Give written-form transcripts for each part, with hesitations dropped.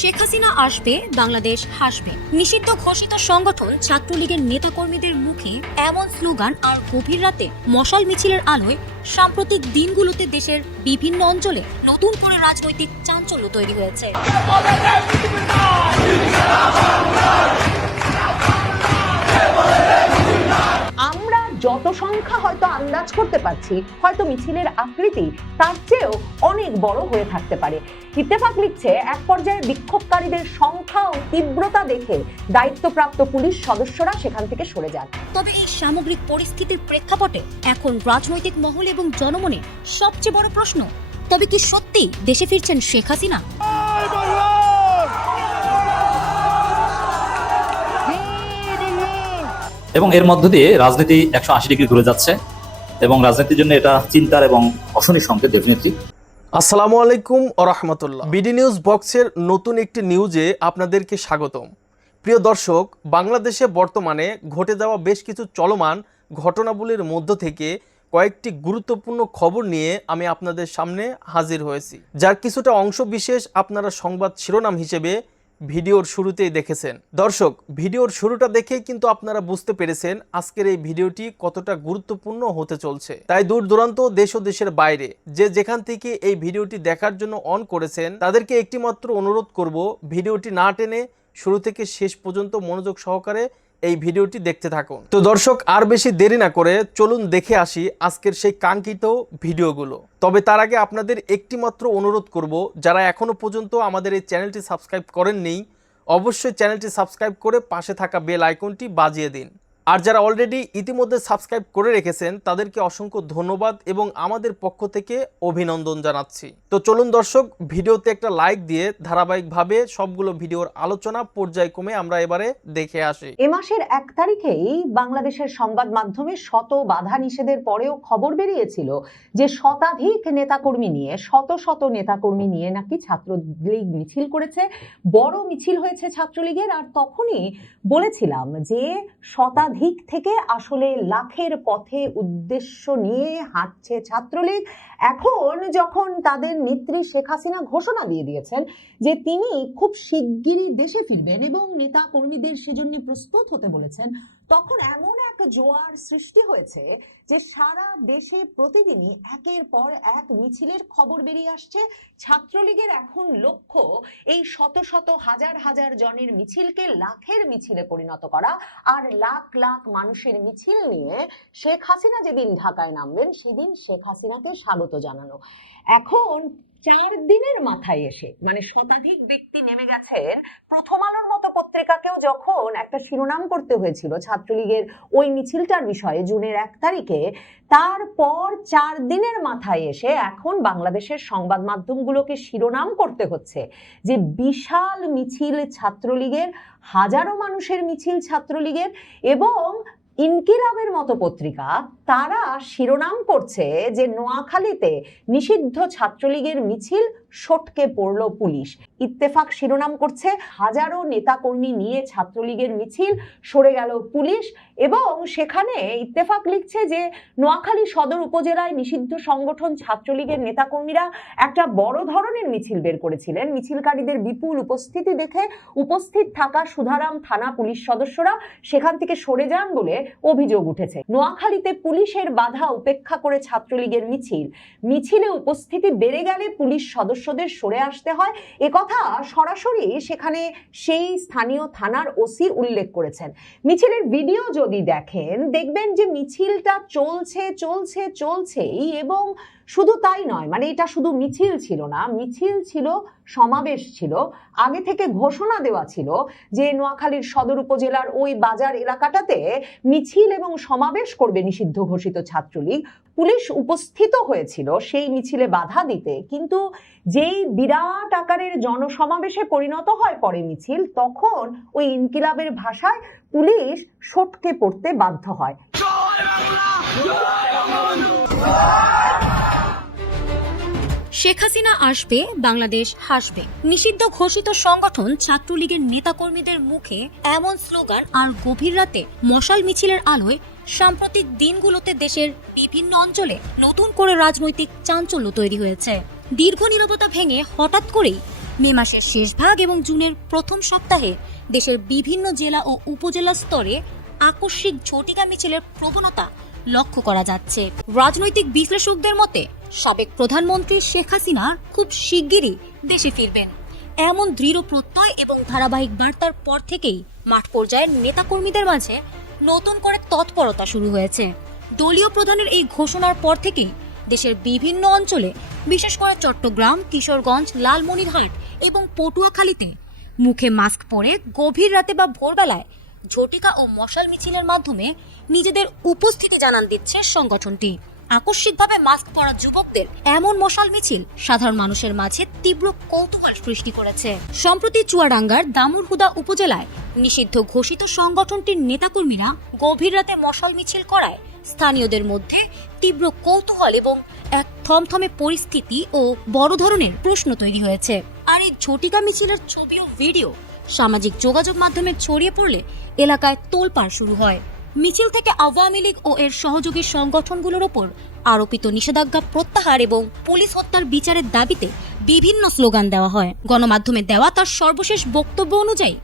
শেখ হাসিনা আসবে, বাংলাদেশ হাসবে। নিষিদ্ধ ঘোষিত সংগঠন ছাত্রলীগের নেতাকর্মীদের মুখে এমন স্লোগান আর গভীর রাতে মশাল মিছিলের আলোয় সাম্প্রতিক দিনগুলোতে দেশের বিভিন্ন অঞ্চলে নতুন করে রাজনৈতিক চাঞ্চল্য তৈরি হয়েছে। আমরা যত সংখ্যা হয়তো আন্দাজ করতে পারছি, হয়তো মিছিলের আকৃতি তার চেয়েও অনেক বড় হয়ে থাকতে পারে। ইত্তেফাক লিখছে, এক পর্যায়ে বিক্ষোভকারীদের সংখ্যা ও তীব্রতা দেখে দায়িত্বপ্রাপ্ত পুলিশ সদস্যরা সেখান থেকে সরে যান। তবে এই সামগ্রিক পরিস্থিতির প্রেক্ষাপটে এখন রাজনৈতিক মহল এবং জনমনে সবচেয়ে বড় প্রশ্ন, তবে কি সত্যি দেশে ফিরছেন শেখ হাসিনা? এবং এর মধ্য দিয়ে রাজনীতি 180 ডিগ্রি ঘুরে যাচ্ছে এবং রাজনীতির জন্য এটা চিন্তার এবং অশনির সংকেত ডেফিনেটলি। আসসালামু আলাইকুম ওয়া রাহমাতুল্লাহ। বিডি নিউজ বক্সের নতুন একটি নিউজে আপনাদেরকে স্বাগতম। প্রিয় দর্শক, বাংলাদেশে বর্তমানে ঘটে যাওয়া বেশ কিছু চলমান ঘটনাবলীর মধ্য থেকে কয়েকটি গুরুত্বপূর্ণ খবর নিয়ে আমি আপনাদের সামনে হাজির হয়েছি, যার কিছুটা অংশ বিশেষ আপনারা সংবাদ শিরোনাম হিসেবে ভিডিওর শুরুতেই দেখেছেন। দর্শক, ভিডিওর শুরুটা দেখেই কিন্তু আপনারা বুঝতে পেরেছেন আজকের এই ভিডিওটি কতটা গুরুত্বপূর্ণ হতে চলছে। তাই দূর দূরান্ত দেশ ও দেশের বাইরে যে যেখান থেকে এই ভিডিওটি দেখার জন্য অন করেছেন তাদেরকে একটিমাত্র অনুরোধ করব, ভিডিওটি না টেনে শুরু থেকে শেষ পর্যন্ত মনোযোগ সহকারে এই ভিডিওটি দেখতে থাকুন। তো দর্শক, আর বেশি দেরি না করে চলুন দেখে আসি আজকের সেই কাঙ্ক্ষিত ভিডিওগুলো। তবে তার আগে আপনাদের একটিমাত্র অনুরোধ করব, যারা এখনো পর্যন্ত আমাদের এই চ্যানেলটি সাবস্ক্রাইব করেননি, অবশ্যই চ্যানেলটি সাবস্ক্রাইব করে পাশে থাকা বেল আইকনটি বাজিয়ে দিন। আর যারা অলরেডি ইতিমধ্যে সাবস্ক্রাইব করে রেখেছেন তাদেরকে অসংখ্য ধন্যবাদ এবং আমাদের পক্ষ থেকে অভিনন্দন জানাচ্ছি। তো চলুন দর্শক, ভিডিওতে একটা লাইক দিয়ে ধারাবাহিকভাবে সবগুলো ভিডিওর আলোচনা পর্যায়ক্রমে আমরা এবারে দেখে আসি। এ মাসের 1 তারিখেই বাংলাদেশের সংবাদ মাধ্যমে শত বাধা নিষেধের পরেও খবর বেরিয়েছিল যে শতাধিক নেতাকর্মী নিয়ে শত নেতাকর্মী নিয়ে নাকি ছাত্রলীগ মিছিল করেছে, বড় মিছিল হয়েছে ছাত্রলীগের। আর তখনই বলেছিলাম যে শতাধিক থেকে আসলে লাখের পথে উদ্দেশ্য নিয়ে হাঁটছে ছাত্রলীগ। এখন যখন তাদের নেত্রী শেখ হাসিনা ঘোষণা দিয়ে দিয়েছেন যে তিনি খুব শিগগিরই দেশে ফিরবেন এবং নেতা কর্মীদের সেজন্য প্রস্তুত হতে বলেছেন, তখন এমন এক জোয়ার সৃষ্টি হয়েছে যে সারা দেশে প্রতিদিনই একের পর এক মিছিলের খবর বেরিয়ে আসছে। ছাত্রলীগের এখন লক্ষ্য এই শত হাজার জনের মিছিলকে লাখের মিছিলে পরিণত করা, আর লাখ লাখ মানুষের মিছিল নিয়ে শেখ হাসিনা যেদিন ঢাকায় নামবেন সেদিন শেখ হাসিনাকে স্বাগত জানানো। এখন 4 দিনের মাথায় এসে মানে শতাধিক ব্যক্তি নেমে গেছেন। প্রথম আলোর মতো পত্রিকাকেও যখন একটা শিরোনাম করতে হয়েছিল ছাত্রলীগের ওই মিছিলটার বিষয়ে জুনের 1 তারিখে, তারপর 4 দিনের মাথায় এসে এখন বাংলাদেশের সংবাদ মাধ্যমগুলোকে শিরোনাম করতে হচ্ছে যে বিশাল মিছিল ছাত্রলীগের, হাজারো মানুষের মিছিল ছাত্রলীগের। এবং ইনকিলাবের মতো পত্রিকা তারা শিরোনাম করছে যে নোয়াখালীতে নিষিদ্ধ ছাত্রলীগের মিছিল সটকে পড়ল পুলিশ। ইত্তেফাক শিরোনাম করছে হাজারো নেতাকর্মী নিয়ে ছাত্রলীগের মিছিল, সরে গেল পুলিশ। এবং সেখানে ইত্তেফাক লিখছে যে নোয়াখালী সদর উপজেলায় নিষিদ্ধ সংগঠন ছাত্রলীগের নেতাকর্মীরা একটা বড় ধরনের মিছিল বের করেছিলেন। মিছিলকারীদের বিপুল উপস্থিতি দেখে উপস্থিত থাকা সুধারাম থানা পুলিশ সদস্যরা সেখান থেকে সরে যান বলে অভিযোগ উঠেছে। নোয়াখালীতে পুলিশের বাধা উপেক্ষা করে ছাত্রলীগের মিছিলে উপস্থিতি বেড়ে গেলে পুলিশ সদস্যদের সরে আসতে হয়, একথা সরাসরি সেখানে সেই স্থানীয় থানার ওসি উল্লেখ করেছেন। মিছিলের ভিডিও যদি দেখেন দেখবেন যে মিছিলটা চলছেই। এবং শুধু তাই নয়, মানে এটা শুধু মিছিল ছিল না, মিছিল ছিল, সমাবেশ ছিল। আগে থেকে ঘোষণা দেওয়া ছিল যে নোয়াখালীর সদর উপজেলার ওই বাজার এলাকাটাতে মিছিল এবং সমাবেশ করবে নিষিদ্ধ ঘোষিত ছাত্রলীগ। পুলিশ উপস্থিত হয়েছিল সেই মিছিলে বাধা দিতে, কিন্তু যেই বিরাট আকারের জনসমাবেশে পরিণত হয় পরে মিছিল, তখন ওই ইনকিলাবের ভাষায় পুলিশ সটকে পড়তে বাধ্য হয়। শেখ হাসিনা আসবে, বাংলাদেশ হাসবে। নিষিদ্ধ ঘোষিত সংগঠন ছাত্রলীগের নেতাকর্মীদের মুখে এমন স্লোগান আর গভীর রাতে মশাল মিছিলের আলোয় সাম্প্রতিক দিনগুলোতে দেশের বিভিন্ন অঞ্চলে নতুন করে রাজনৈতিক চাঞ্চল্য তৈরি হয়েছে। দীর্ঘ নীরবতা ভেঙে হঠাৎ করেই মে মাসের শেষ ভাগ এবং জুনের প্রথম সপ্তাহে দেশের বিভিন্ন জেলা ও উপজেলা স্তরে আকস্মিক ঝটিকা মিছিলের প্রবণতা লক্ষ্য করা যাচ্ছে। রাজনৈতিক বিশ্লেষকদের মতে সাবেক প্রধানমন্ত্রী শেখ হাসিনা খুব শিগগিরই দেশে ফিরবেন এমন দৃঢ় প্রত্যয় এবং ধারাবাহিক বার্তার পর থেকেই মাঠ পর্যায়ের নেতাকর্মীদের মাঝে নতুন করে তৎপরতা শুরু হয়েছে। দলীয় প্রধানের এই ঘোষণার পর থেকেই দেশের বিভিন্ন অঞ্চলে, বিশেষ করে চট্টগ্রাম, কিশোরগঞ্জ, লালমনিরহাট এবং পটুয়াখালীতে মুখে মাস্ক পরে গভীর রাতে বা ভোরবেলায় ঝটিকা ও মশাল মিছিলের মাধ্যমে নিজেদের উপস্থিতি জানান দিচ্ছে সংগঠনটি। আকস্মিকভাবে মাস্ক পরা যুবকদের এমন মশাল মিছিল সাধারণ মানুষের মাঝে তীব্র কৌতূহল সৃষ্টি করেছে। সম্প্রতি চুয়াডাঙ্গার দামুড়হুদা উপজেলায় নিষিদ্ধ ঘোষিত সংগঠনটির নেতাকর্মীরা গভীর রাতে মশাল মিছিল করায় স্থানীয়দের মধ্যে তীব্র কৌতূহল এবং এক থমথমে পরিস্থিতি ও বড় ধরনের প্রশ্ন তৈরি হয়েছে। আর এই ঝটিকা মিছিলের ছবি ও ভিডিও সামাজিক যোগাযোগ মাধ্যমে ছড়িয়ে পড়লে এলাকায় তোলপাড় শুরু হয়। মিছিল থেকে আওয়ামী লীগ ও এর সহযোগী সংগঠনগুলোর ওপর আরোপিত নিষেধাজ্ঞা প্রত্যাহার এবং পুলিশ হত্যার বিচারের দাবিতে বিভিন্ন স্লোগান দেওয়া হয়। গণমাধ্যমে দেওয়া তার সর্বশেষ বক্তব্য অনুযায়ী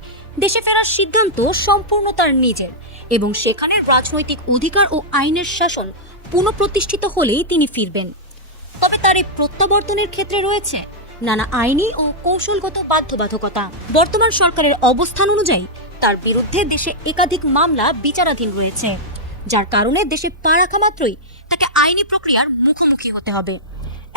দেশে ফেরার সিদ্ধান্ত সম্পূর্ণ তার নিজের এবং সেখানের রাজনৈতিক অধিকার ও আইনের শাসন পুনঃপ্রতিষ্ঠিত হলেই তিনি ফিরবেন। তবে তার এই প্রত্যাবর্তনের ক্ষেত্রে রয়েছে নানা আইনি ও কৌশলগত বাধ্যবাধকতা। বর্তমান সরকারের অবস্থান অনুযায়ী তার বিরুদ্ধে দেশে একাধিক মামলা বিচারাধীন রয়েছে, যার কারণে দেশে পা রাখা মাত্রই তাকে আইনি প্রক্রিয়ার মুখোমুখি হতে হবে।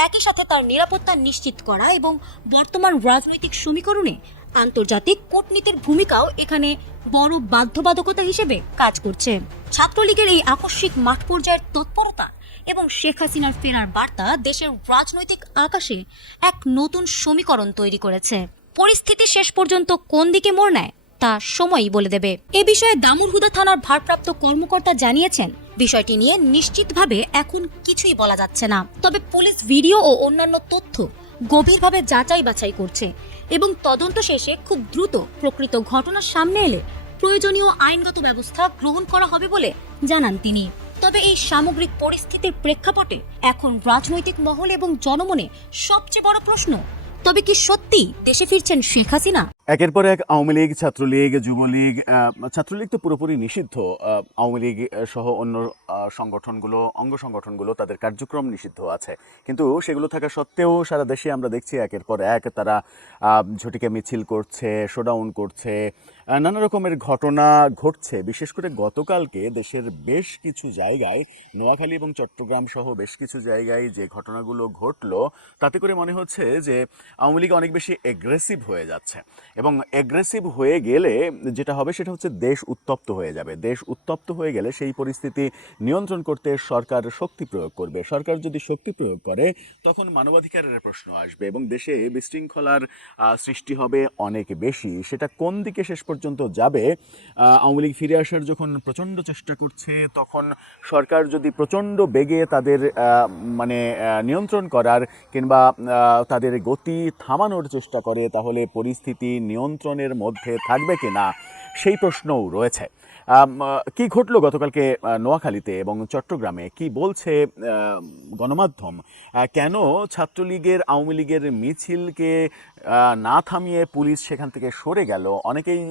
একই সাথে তার নিরাপত্তা নিশ্চিত করা এবং বর্তমান রাজনৈতিক সমীকরণে আন্তর্জাতিক কূটনীতির ভূমিকাও এখানে বড় বাধ্যবাধকতা হিসেবে কাজ করছে। ছাত্রলীগের এই আকস্মিক মাঠ পর্যায়ের তৎপরতা এবং শেখ হাসিনার ফেরার বার্তা দেশের রাজনৈতিক আকাশে এক নতুন সমীকরণ তৈরি করেছে। পরিস্থিতি শেষ পর্যন্ত কোন দিকে মোড় নেয় তা সময়ই বলে দেবে। এ বিষয়ে দামুড়হুদা থানার ভারপ্রাপ্ত কর্মকর্তা জানিয়েছেন, বিষয়টি নিয়ে নিশ্চিতভাবে এখন কিছুই বলা যাচ্ছে না। তবে পুলিশ ভিডিও ও অন্যান্য তথ্য গভীরভাবে যাচাই বাছাই করছে এবং তদন্ত শেষে খুব দ্রুত প্রকৃত ঘটনা সামনে এলে প্রয়োজনীয় আইনগত ব্যবস্থা গ্রহণ করা হবে বলে জানান তিনি। তবে এই সামগ্রিক পরিস্থিতির প্রেক্ষাপটে এখন রাজনৈতিক মহল এবং জনমনে সবচেয়ে বড় প্রশ্ন, তবে কি সত্যি দেশে ফিরছেন শেখ হাসিনা? একের পর এক আওয়ামী লীগ, ছাত্রলীগ, যুবলীগ, ছাত্রলীগ তো পুরোপুরি নিষিদ্ধ, আওয়ামী লীগ সহ অন্য সংগঠনগুলো, অঙ্গ সংগঠনগুলো, তাদের কার্যক্রম নিষিদ্ধ আছে। কিন্তু সেগুলো থাকা সত্ত্বেও সারা দেশে আমরা দেখছি একের পর এক তারা ঝটিকা মিছিল করছে, শোডাউন করছে, নানা রকমের ঘটনা ঘটছে। বিশেষ করে গতকালকে দেশের বেশ কিছু জায়গায়, নোয়াখালী এবং চট্টগ্রাম সহ বেশ কিছু জায়গায় যে ঘটনাগুলো ঘটলো, তাতে করে মনে হচ্ছে যে আওয়ামী লীগ অনেক বেশি এগ্রেসিভ হয়ে যাচ্ছে। এবং এগ্রেসিভ হয়ে গেলে যেটা হবে সেটা হচ্ছে দেশ উত্তপ্ত হয়ে যাবে। দেশ উত্তপ্ত হয়ে গেলে সেই পরিস্থিতি নিয়ন্ত্রণ করতে সরকার শক্তি প্রয়োগ করবে। সরকার যদি শক্তি প্রয়োগ করে তখন মানবাধিকারের প্রশ্ন আসবে এবং দেশে বিশৃঙ্খলার সৃষ্টি হবে অনেক বেশি। সেটা কোন দিকে শেষ পর্যন্ত যাবে? আওয়ামী লীগ ফিরে আসার যখন প্রচণ্ড চেষ্টা করছে, তখন সরকার যদি প্রচণ্ড বেগে তাদের নিয়ন্ত্রণ করার কিংবা তাদের গতি থামানোর চেষ্টা করে, তাহলে পরিস্থিতি নিয়ন্ত্রণের মধ্যে থাকবে কিনা সেই প্রশ্নও রয়েছে। কি ঘটলো গতকালকে নোয়াখালীতে এবং চট্টগ্রামে, কি বলছে গণমাধ্যম, কেন ছাত্রলীগের, আওয়ামী লীগের মিছিলকে না থামিয়ে পুলিশ সেখান থেকে সরে গেল? অনেকেই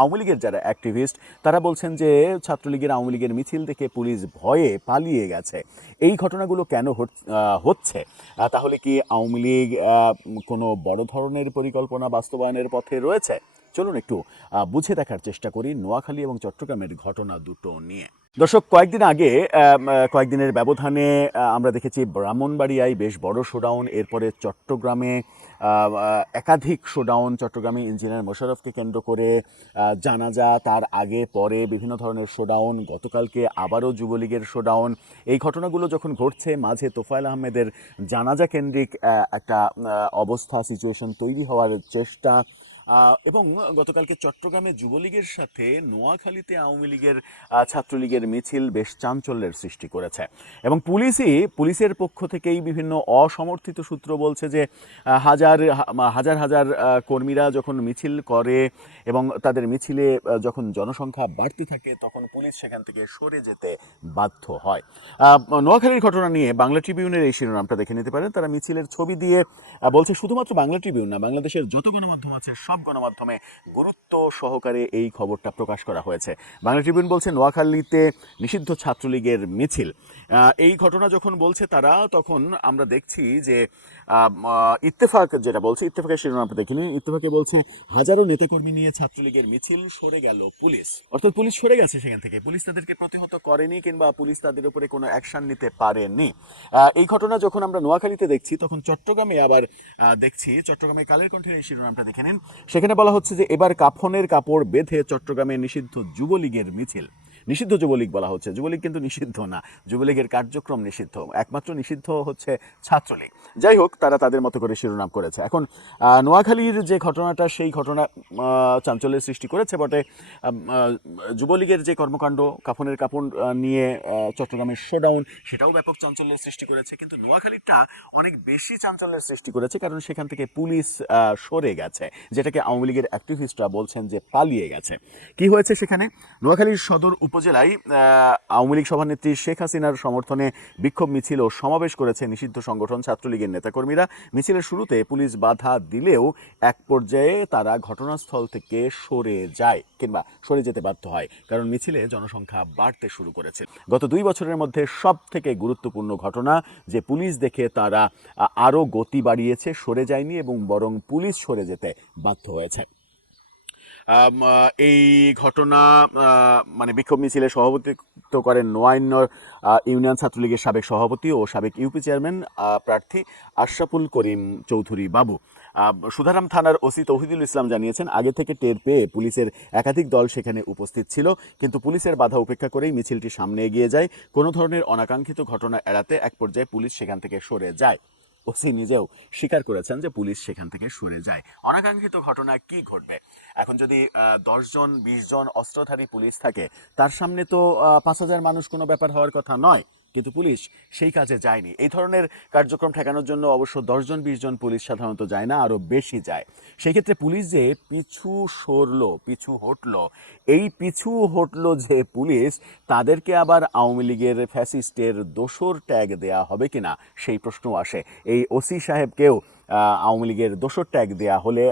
আওয়ামী লীগের যারা অ্যাক্টিভিস্ট তারা বলছেন যে ছাত্রলীগের, আওয়ামী লীগের মিছিল থেকে পুলিশ ভয়ে পালিয়ে গেছে। এই ঘটনাগুলো কেন হচ্ছে? তাহলে কি আওয়ামী লীগ কোনো বড় ধরনের পরিকল্পনা বাস্তবায়নের পথে রয়েছে? চলুন একটু বুঝে দেখার চেষ্টা করি নোয়াখালী এবং চট্টগ্রামের ঘটনা দুটো নিয়ে। দর্শক, কয়েকদিনের ব্যবধানে আমরা দেখেছি ব্রাহ্মণবাড়িয়ায় বেশ বড় শোডাউন, এরপরে চট্টগ্রামে একাধিক শোডাউন, চট্টগ্রামে ইঞ্জিনিয়ার মোশাররফকে কেন্দ্র করে জানাজা, তার আগে পরে বিভিন্ন ধরনের শোডাউন, গতকালকে আবারও যুবলীগের শোডাউন। এই ঘটনাগুলো যখন ঘটছে, মাঝে তোফায়েল আহমেদের জানাজা কেন্দ্রিক একটা অবস্থা, সিচুয়েশন তৈরি হওয়ার চেষ্টা, এবং গতকালকে চট্টগ্রামে যুবলীগের সাথে নোয়াখালীতে আওয়ামী লীগের ছাত্রলীগের মিছিল বেশ চাঞ্চল্যের সৃষ্টি করেছে এবং পুলিশের পক্ষ থেকেই বিভিন্ন অসমর্থিত সূত্র বলছে যে হাজার হাজার কর্মীরা যখন মিছিল করে এবং তাদের মিছিলে যখন জনসংখ্যা বাড়তে থাকে তখন পুলিশ সেখান থেকে সরে যেতে বাধ্য হয়। নোয়াখালীর ঘটনা নিয়ে বাংলা ট্রিবিউনের এই শিরোনামটা দেখে নিতে পারেন। তারা মিছিলের ছবি দিয়ে বলছে, শুধুমাত্র বাংলা ট্রিবিউন না, বাংলাদেশের যত গণমাধ্যম আছে সব গণমাধ্যমে গুরুত্ব সহকারে এই খবরটা প্রকাশ করা হয়েছে। বাংলা ট্রিবিউন বলছে নোয়াখালীতে নিষিদ্ধ ছাত্রলীগের মিছিল। এই ঘটনা যখন বলছে তারা, তখন আমরা দেখছি যে ইত্তেফাক যেটা বলছে, ইত্তেফাকের শিরোনামটা দেখিনি, ইত্তেফাকে বলছে হাজারো নেতাকর্মী নিয়ে ছাত্রলীগের মিছিল, সরে গেল পুলিশ। অর্থাৎ পুলিশ সরে গেছে সেখান থেকে, পুলিশ তাদেরকে প্রতিহত করেনি কিংবা পুলিশ তাদের উপরে কোনো অ্যাকশন নিতে পারেনি। এই ঘটনা যখন আমরা নোয়াখালীতে দেখছি তখন চট্টগ্রামে আবার দেখছি, চট্টগ্রামে কালের কণ্ঠের এই শিরোনামটা দেখে নিন। সেখানে বলা হচ্ছে যে এবার কাফনের কাপড় বেঁধে চট্টগ্রামে নিষিদ্ধ যুবলীগের মিছিল। নিষিদ্ধ যুবলীগ বলা হচ্ছে, যুবলীগ কিন্তু নিষিদ্ধ না, যুবলীগের কার্যক্রম নিষিদ্ধ, একমাত্র নিষিদ্ধ হচ্ছে ছাত্রলীগ। যাই হোক, তারা তাদের মতো করে শিরোনাম করেছে। এখন নোয়াখালীর যে ঘটনাটা, সেই ঘটনা চাঞ্চল্যের সৃষ্টি করেছে বটে। যুবলীগের যে কর্মকাণ্ড, কাফনের কাপড় নিয়ে চট্টগ্রামের শোডাউন, সেটাও ব্যাপক চাঞ্চল্যের সৃষ্টি করেছে। কিন্তু নোয়াখালীরটা অনেক বেশি চাঞ্চল্যের সৃষ্টি করেছে, কারণ সেখান থেকে পুলিশ সরে গেছে, যেটাকে আওয়ামী লীগের অ্যাক্টিভিস্টরা বলছেন যে পালিয়ে গেছে। কি হয়েছে সেখানে? নোয়াখালীর সদর উপজেলায় আওয়ামী লীগ সভানেত্রী শেখ হাসিনার সমর্থনে বিক্ষোভ মিছিল ও সমাবেশ করেছে নিষিদ্ধ সংগঠন ছাত্রলীগের নেতাকর্মীরা। মিছিলের শুরুতে পুলিশ বাধা দিলেও এক পর্যায়ে তারা ঘটনাস্থল থেকে সরে যায় কিংবা সরে যেতে বাধ্য হয়, কারণ মিছিলে জনসংখ্যা বাড়তে শুরু করেছে। গত 2 বছরের মধ্যে সব থেকে গুরুত্বপূর্ণ ঘটনা যে পুলিশ দেখে তারা আরও গতি বাড়িয়েছে, সরে যায়নি এবং বরং পুলিশ সরে যেতে বাধ্য হয়েছে। এই ঘটনা মানে বিক্ষোভ মিছিলে সভাপতিত্ব করেন নোয়াইন্য ইউনিয়ন ছাত্রলীগের সাবেক সভাপতি ও সাবেক ইউপি চেয়ারম্যান প্রার্থী আশরাফুল করিম চৌধুরী বাবু। সুধারাম থানার ওসি তৌহিদুল ইসলাম জানিয়েছেন, আগে থেকে টের পেয়ে পুলিশের একাধিক দল সেখানে উপস্থিত ছিল, কিন্তু পুলিশের বাধা উপেক্ষা করেই মিছিলটি সামনে এগিয়ে যায়। কোনো ধরনের অনাকাঙ্ক্ষিত ঘটনা এড়াতে এক পর্যায়ে পুলিশ সেখান থেকে সরে যায়। ওসি নিজেও স্বীকার করেছেন যে পুলিশ সেখান থেকে সরে যায়। অনাকাঙ্ক্ষিত ঘটনা কি ঘটবে? এখন যদি 10 জন 20 জন অস্ত্রধারী পুলিশ থাকে, তার সামনে তো 5000 মানুষ কোনো ব্যাপার হওয়ার কথা নয়, কিন্তু পুলিশ সেই কাজে যায়নি। এই ধরনের কার্যক্রম ঠেকানোর জন্য অবশ্য 10 জন 20 জন পুলিশ সাধারণত যায় না, আরও বেশি যায়। সেই ক্ষেত্রে পুলিশ যে পিছু সরলো, পিছু হটলো, এই পিছু হটলো যে পুলিশ, তাদেরকে আবার আওয়ামী লীগের ফ্যাসিস্টের দোসর ট্যাগ দেয়া হবে কিনা সেই প্রশ্ন আসে। এই ওসি সাহেবকেও আওয়ামী লীগের দোসর ট্যাগ দেয়া হলে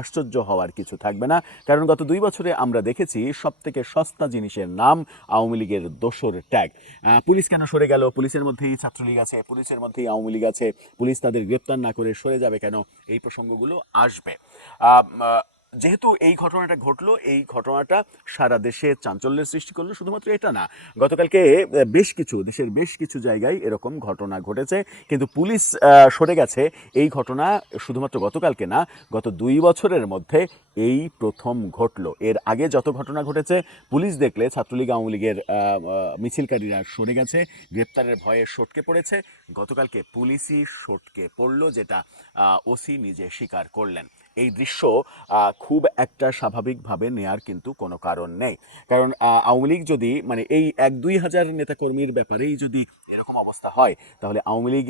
আশ্চর্য হওয়ার কিছু থাকবে না, কারণ গত 2 বছরে আমরা দেখেছি সব থেকে সস্তা জিনিসের নাম আওয়ামী লীগের দোসর ট্যাগ। পুলিশ কেন সরে গেল? পুলিশের মধ্যেই ছাত্রলীগ আছে, পুলিশের মধ্যেই আওয়ামী লীগ আছে, পুলিশ তাদের গ্রেপ্তার না করে সরে যাবে কেন? এই প্রসঙ্গগুলো আসবে। যেহেতু এই ঘটনাটা ঘটলো, এই ঘটনাটা সারা দেশে চাঞ্চল্যের সৃষ্টি করলো। শুধুমাত্র এটা না, গতকালকে দেশের বেশ কিছু জায়গায় এরকম ঘটনা ঘটেছে, কিন্তু পুলিশ সরে গেছে এই ঘটনা শুধুমাত্র গতকালকে না, গত 2 বছরের মধ্যে এই প্রথম ঘটলো। এর আগে যত ঘটনা ঘটেছে, পুলিশ দেখলে ছাত্রলীগ আওয়ামী লীগের মিছিলকারীরা সরে গেছে, গ্রেপ্তারের ভয়ে সটকে পড়েছে। গতকালকে পুলিশই সটকে পড়লো, যেটা ওসি নিজে স্বীকার করলেন। এই দৃশ্য খুব একটা স্বাভাবিকভাবে নেয়ার কিন্তু কোনো কারণ নেই, কারণ আওয়ামী লীগ যদি মানে এই 1-2 হাজার নেতাকর্মীর ব্যাপারেই যদি এরকম অবস্থা হয়, তাহলে আওয়ামী লীগ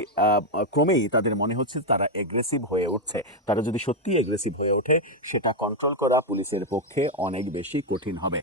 ক্রমেই তাদের মনে হচ্ছে তারা এগ্রেসিভ হয়ে উঠছে। তারা যদি সত্যি এগ্রেসিভ হয়ে ওঠে, সেটা কন্ট্রোল করা পুলিশের পক্ষে অনেক বেশি কঠিন হবে।